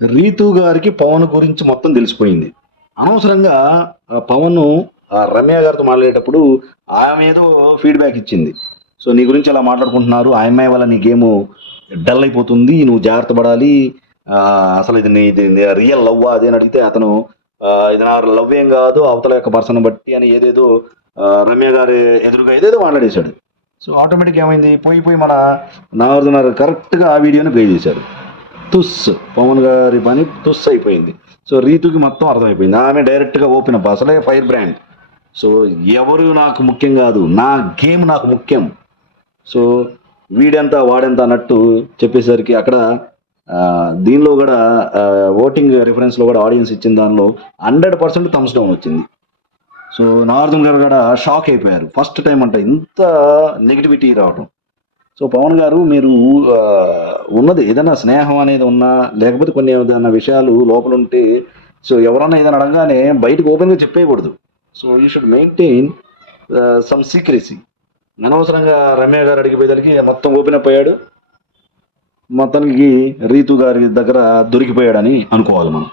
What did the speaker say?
రీతు గారికి పవన్ గురించి మొత్తం తెలిసిపోయింది. అనవసరంగా ఆ పవన్ ఆ రమ్య గారితో మాట్లాడేటప్పుడు ఆమె ఏదో ఫీడ్బ్యాక్ ఇచ్చింది. సో నీ గురించి అలా మాట్లాడుకుంటున్నారు ఆ అమ్మాయి వల్ల నీకేమో డల్ అయిపోతుంది నువ్వు జాగ్రత్త పడాలి అసలు ఇది నీ ఇది రియల్ లవ్ అది అని అడిగితే అతను ఇది నా లవ్ ఏం కాదు అవతల యొక్క పర్సన్ బట్టి అని ఏదేదో రమ్య గారి ఎదురుగా ఏదేదో మాట్లాడేశాడు. సో ఆటోమేటిక్ ఏమైంది? పోయి పోయి మన నాగార్జున కరెక్ట్గా ఆ వీడియోని ప్లే చేశాడు తుస్. పవన్ గారి పని తుస్ అయిపోయింది. సో రీతుకి మొత్తం అర్థమైపోయింది. ఆమె డైరెక్ట్గా ఓపెన్ అప్ అసలే ఫైర్ బ్రాండ్. సో ఎవరు నాకు ముఖ్యం కాదు. నా గేమ్ నాకు ముఖ్యం. సో వీడెంత వాడెంత అన్నట్టు చెప్పేసరికి అక్కడ దీనిలో కూడా ఓటింగ్ రిఫరెన్స్లో కూడా ఆడియన్స్ ఇచ్చిన దానిలో హండ్రెడ్ పర్సెంట్ థమ్స్ డౌన్ వచ్చింది. సో నాగార్జున గారు కూడా షాక్ అయిపోయారు. ఫస్ట్ టైం అంట ఇంత నెగిటివిటీ రావడం సో పవన్ గారు మీరు ఉన్నది ఏదైనా స్నేహం అనేది ఉన్నా లేకపోతే కొన్ని ఏదైనా విషయాలు లోపల ఉంటే సో ఎవరన్నా ఏదైనా అడగగానే బయటకు ఓపెన్గా చెప్పేయకూడదు. So you should maintain some secrecy. అనవసరంగా రమ్య గారు అడిగిపోయేదానికి మొత్తం ఓపెన్ అప్ అయ్యాడు. మొత్తానికి రీతు గారి దగ్గర దొరికిపోయాడని అనుకోవాలి మనం.